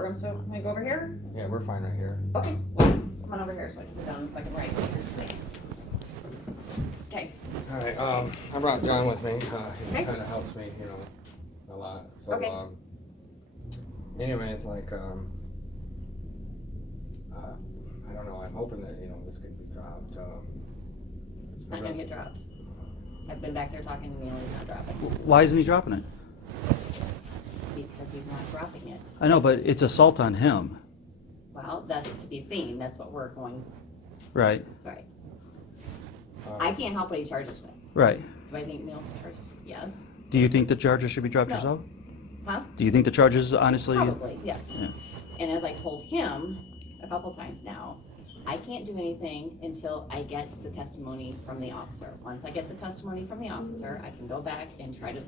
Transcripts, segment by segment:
courtroom, so can we go over here? Yeah, we're fine right here. Okay, well, come on over here so I can sit down so I can write here. Okay. All right, I brought John with me. He Okay. kind of helps me, a lot. So, Okay. anyways, like, I don't know. I'm hoping that this could be dropped. It's not gonna get dropped. I've been back there talking to Neil, he's not dropping. Why isn't he dropping it? Because he's not dropping it. I know, but it's assault on him. Well, that's to be seen, that's what we're going, Right, right. I can't help what he charges with. right. Do I think Neil charges? Yes. Do you think the charges should be dropped No. yourself? Huh? Do you think the charges, honestly? Probably, yes. Yeah. And as I told him a couple times now, I can't do anything until I get the testimony from the officer. Once I get the testimony from the officer, I can go back and try to,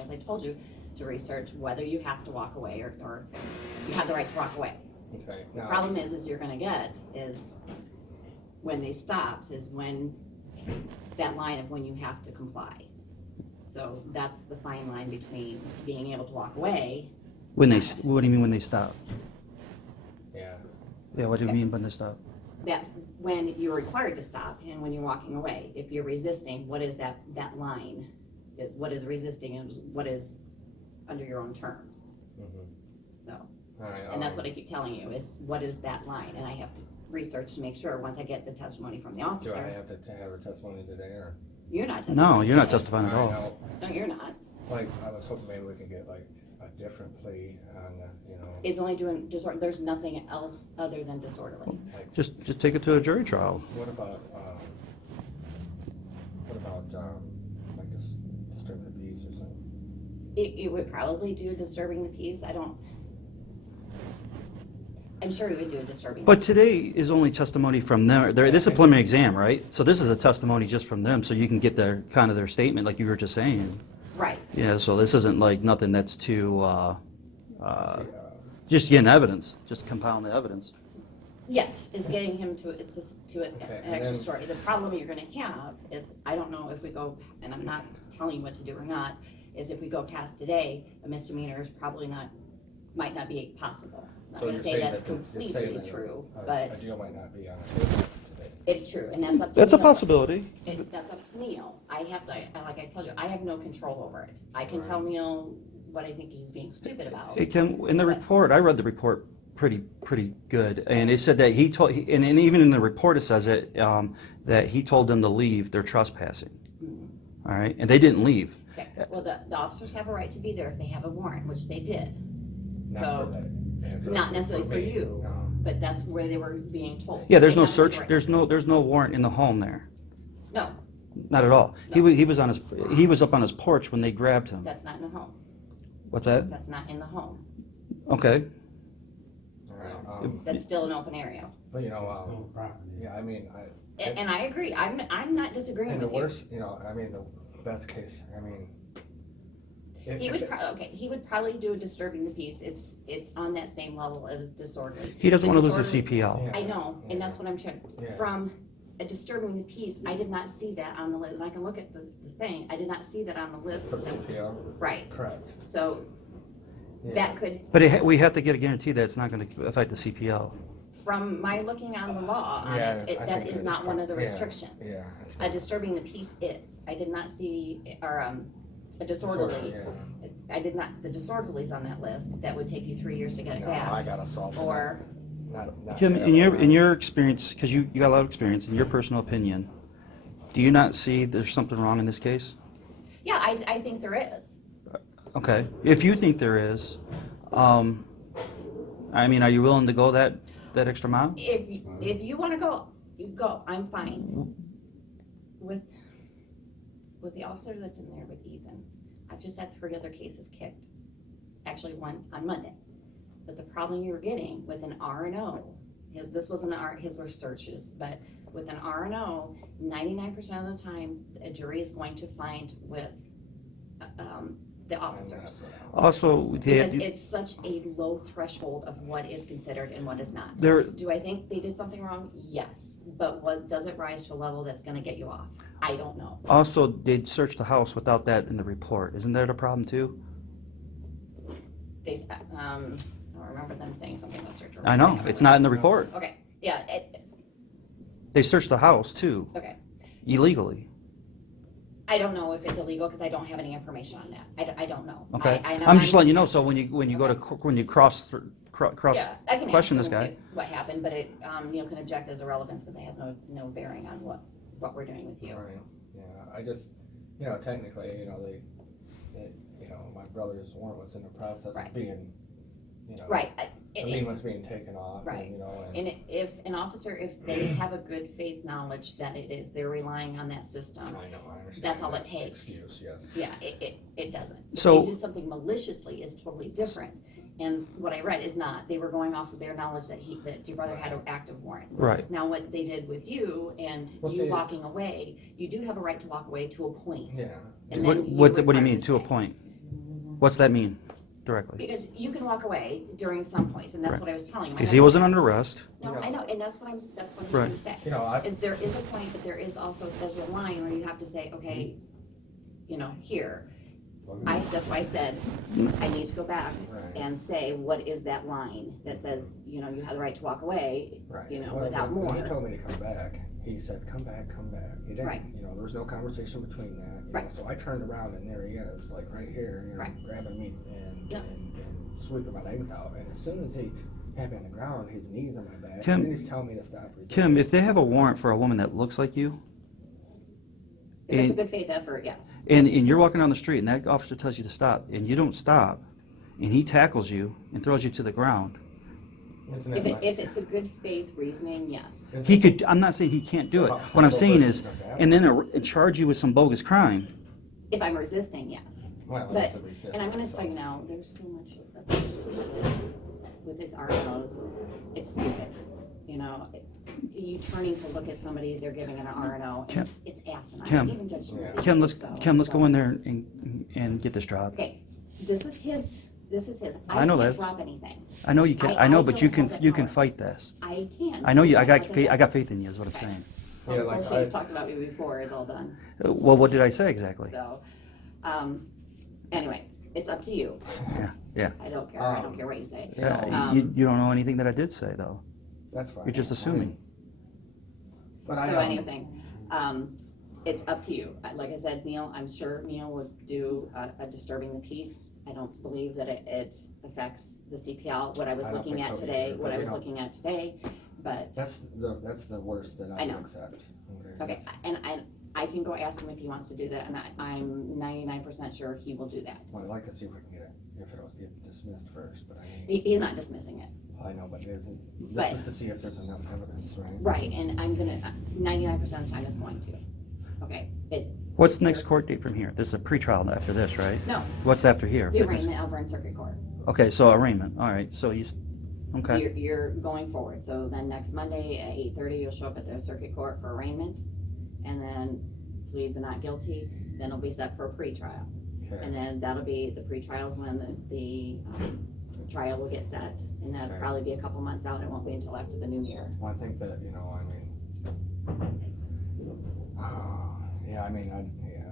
as I told you, to research whether you have to walk away or you have the right to walk away. Okay. The Now, problem is you're gonna get is when they stopped is when that line of when you have to comply. So that's the fine line between being able to walk away. What do you mean when they stop? Yeah. Yeah, what do you mean when they stop? That when you're required to stop and when you're walking away. If you're resisting, what is that line? Is what is resisting and what is under your own terms. So, All right. and that's what I keep telling you is what is that line? And I have to research to make sure once I get the testimony from the Do I officer. have to have a testimony today, or? You're not testifying. No, you're not today. testifying at I all. know. No, you're not. Like, I was hoping maybe we could get like a different plea on, It's only doing disorder. There's nothing else other than disorderly. like, Just take it to a jury trial. what about, like this disturbing the peace or something? It would probably do disturbing the peace. I'm sure he would do a disturbing. But today is only testimony from them. This is a preliminary exam, right? So this is a testimony just from them, so you can get their statement, like you were just saying. Right. Yeah, so this isn't like nothing that's too, just getting evidence, just compound the evidence. Yes, is getting him to an and extra then- story. The problem you're gonna have is, I don't know if we go, and I'm not telling you what to do or not, is if we go past today, a misdemeanor is probably might not be possible. I'm not So gonna you're say saying that's that you're completely saying that true, a but deal might not be on the table today. it's true, and that's up to That's a Neil. possibility. That's up to Neil. Like I told you, I have no control over it. I can Right. tell Neil what I think he's being stupid about. It can, in the report, I read the report pretty good, and it said that he told, and even in the report it says it, that he told them to leave, they're trespassing. All right, and they didn't leave. Okay, well, the officers have a right to be there if they have a warrant, which they did. Not So, for that. Yeah, not necessarily for me. you. No. But that's where they were being told. Yeah, there's They no have the search, right. there's no warrant in the home there, No, not at all. No. He was up on his porch when they grabbed him. that's not in the home. What's that? That's not in the home. Okay. All right, That's still an open area. but yeah, I mean, And I agree. I'm not disagreeing and the with you. worst, I mean, the best case, I mean. He would probably do a disturbing the peace. It's on that same level as disorderly. He doesn't The want to lose the disorderly- CPL. Yeah. I know, and that's what I'm trying, Yeah. from a disturbing the peace, I did not see that on the list, and I can look at the thing, I did not see that on the list. For the CPL? Right, Correct. so Yeah. that could, But we have to get a guarantee that it's not going to affect the CPL. from my looking on the law on Yeah, it, I that think is that's not one of the yeah, restrictions. Yeah. it's A not- disturbing the peace is, I did not see, or a disorderly, Yeah. I did not, the disorderly's on that list, that would take you 3 years to get it No, I back, got assaulted. or, Not Jim, that in your experience, because you got a lot of experience, in your personal opinion, do you not see there's something wrong in this case? yeah, I think there is. Okay, if you think there is, I mean, are you willing to go that extra mile? If you wanna go, you go, I'm fine. With the officer that's in there with Ethan, I've just had 3 other cases kicked. Actually, one on Monday. But the problem you're getting with an R&O, this wasn't his were searches, but with an R&O, 99% of the time, a jury is going to find with the officers. Also, Because it's such a low threshold of what is considered and what is not. there, Do I think they did something wrong? Yes. But does it rise to a level that's gonna get you off? I don't know. also, they'd search the house without that in the report. Isn't that a problem too? They, don't remember them saying something about search warrant. I know, it's not in the report. Okay, yeah, They searched the house too, okay. illegally. I don't know if it's illegal because I don't have any information on that. I don't know. Okay, I know I'm just letting you know, so when you go to, Okay. when you cross Yeah, I can question ask this you guy. what happened, but it, Neil can object as irrelevance because it has no bearing on what we're doing with you. Right, yeah, I just, technically, my brother's warrant was in the process Right. of being, Right. the lien was being taken off, Right. and, And if an officer, if they have a good faith knowledge that it is, they're relying on that system, I know, I understand. that's all it that takes. Excuse, yes. yeah, it doesn't. If So- they did something maliciously is totally different. And what I read is not, they were going off of their knowledge that your brother had an active warrant. Right. Now, what they did with you and Well, you see- walking away, you do have a right to walk away to a point. Yeah. And What, then what, you're what do you required mean, to a stay. point? What's that mean directly? Because you can walk away during some points, and that's Right. what I was telling him. I Because had- he wasn't under arrest. No, I know, and that's what I'm Right. going to say. I, Is there is a point, but there is also, there's a line where you have to say, okay, here. That's why I said, I need to go back Right. and say, what is that line that says, you have the right to walk away, right. without When he more. told me to come back, he said, come back, come back. He didn't, Right. there was no conversation between that. Right. So I turned around and there he is, like right here, Right. grabbing me and, Yep. and sweeping my legs out. And as soon as he had me on the ground, his knees on my back, Kim- and then he's telling me to stop resisting. Kim, if they have a warrant for a woman that looks like you, If it's a and, good faith effort, yes. and you're walking down the street and that officer tells you to stop, and you don't stop, and he tackles you and throws you to the ground, Isn't it like- If it's a good faith reasoning, yes. isn't he it- could, I'm not saying he can't do it. Well, What I'm how saying about is, this? and then charge you with some bogus crime. If I'm resisting, yes. Well, But, that's a resistance, and I'm gonna so- tell you now, there's so much of this with his R&Os, it's stupid, you turning to look at somebody, they're giving an R&O, Kim- and it's asinine, Kim- even Judge Smith. Yeah. Kim, let's so. go in there and get this job. Okay, this is his, I know can't that. drop anything, I know you can, I I know, but you don't have can, that you can power. fight this. I can. I know you, I got, Like faith. I said, got faith in you is what I'm Okay. saying. Yeah, like Bullshit I- you've talked about me before is all done, Well, what did I say exactly? so, anyway, it's up to you. Yeah. I don't care, I don't care what you say. Yeah, you don't know anything that I did say, though. That's fine. You're just assuming. But I So know. anything, it's up to you. Like I said, Neil, I'm sure Neil would do a disturbing the peace. I don't believe that it affects the CPL, what I was I don't looking think at so today, either, what but I you was know. looking at today, but, That's the worst that I I know. would accept. okay, and I can go ask him if he wants to do that, and I'm 99% sure he will do that. Well, I'd like to see if we can get it, if it'll get dismissed first, but I He's not dismissing it. I know, but isn't, But- this is to see if there's enough evidence, right? Right, and I'm gonna, 99% of the time it's going to. Okay, What's the next court date from here? This is a pretrial after this, right? no, What's after here? the arraignment over in circuit court. Okay, so arraignment, all right, so okay, You're going forward, so then next Monday at 8:30, you'll show up at the circuit court for arraignment, and then plead the not guilty, then it'll be set for a pretrial. Okay. And then that'll be, the pretrial's when the trial will get set, and that'll Okay. probably be a couple months out, it won't be until after the new year. Well, I think that,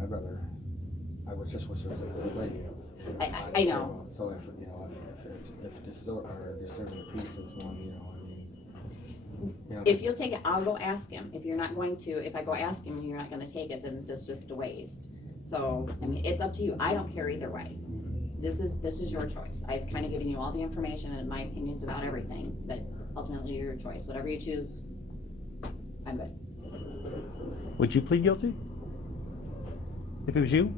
I'd rather, I would just wish there was a lady. I know. So if disturbing the peace is one, If you'll take it, I'll go ask him. If you're not going to, if I go ask him and you're not gonna take it, then it's just a waste. So, I mean, it's up to you. I don't care either way. This is your choice. I've kind of given you all the information and my opinions about everything, but ultimately your choice. Whatever you choose, I'm good. would you plead guilty? If it was you?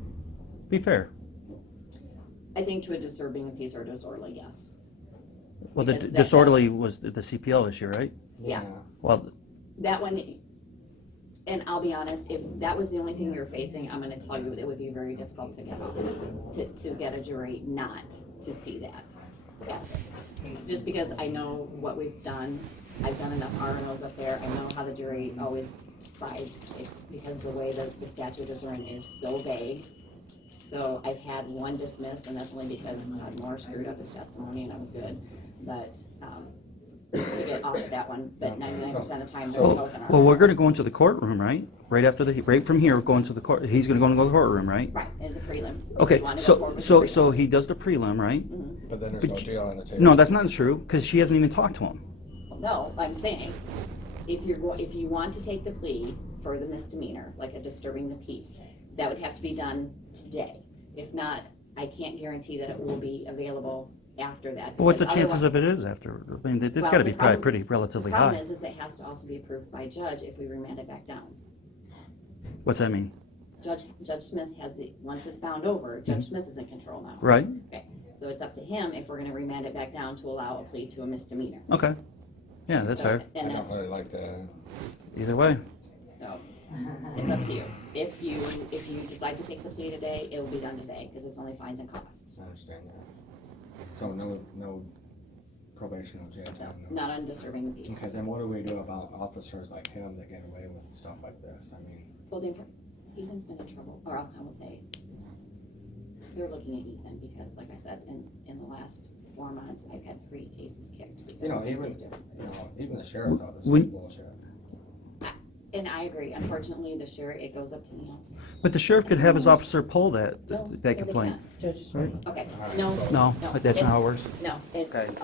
Be fair. I think to a disturbing the peace or disorderly, yes. Well, the Because that's- disorderly was the CPL issue, right? Yeah. Well, That one, and I'll be honest, if that was the only thing you're facing, I'm gonna tell you, it would be very difficult to get to get a jury not to see that as it. Just because I know what we've done, I've done enough R&Os up there, I know how the jury always sides. It's because the way that the statute is written is so vague. So I've had one dismissed, and that's only because Todd Moore screwed up his testimony and I was good, but, to get off of that one, but 99% of the time, they're both in our. well, we're gonna go into the courtroom, right? Right from here, go into the court, he's gonna go into the courtroom, right? Right, in the prelim. If Okay, you wanna go so, forward with so, the so he does the prelim, right? prelim. Mhm. But then there's But no you- deal on the table. No, that's not true, because she hasn't even talked to him. No, I'm saying, if you want to take the plea for the misdemeanor, like a disturbing the peace, that would have to be done today. If not, I can't guarantee that it will be available after that. But what's the because chances otherwise- of it is after? I mean, it's Well, gotta be the probably problem- pretty relatively The problem high. is it has to also be approved by judge if we remand it back down. What's that mean? Judge Smith has once it's bound over, Judge Smith is in control now. Right? Okay, so it's up to him if we're gonna remand it back down to allow a plea to a misdemeanor. Okay. Yeah, that's So- fair. I And don't that's, really like the, Either way. so, it's up to you. If you decide to take the plea today, it will be done today, because it's only fines and costs. I understand that. So no probation, no jail time, no. Not on disturbing the peace. Okay, then what do we do about officers like him that get away with stuff like this? I mean, Well, Ethan's been in trouble, or I will say, they're looking at Ethan, because like I said, in the last 4 months, I've had 3 cases kicked. because you know, of even, these different- even the sheriff thought this was When- bullshit. And I agree, unfortunately, the sheriff, it goes up to me. But the sheriff could have his officer pull that No, that they complaint. can't. Right? Okay, Alright, no, so- No, No, that's not how it it's- works. no, it's, Okay.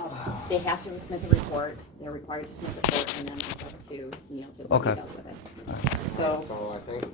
they have to submit the report, they're required to submit the report, and then it's up to Neil to what he Okay. does with it. So, So I think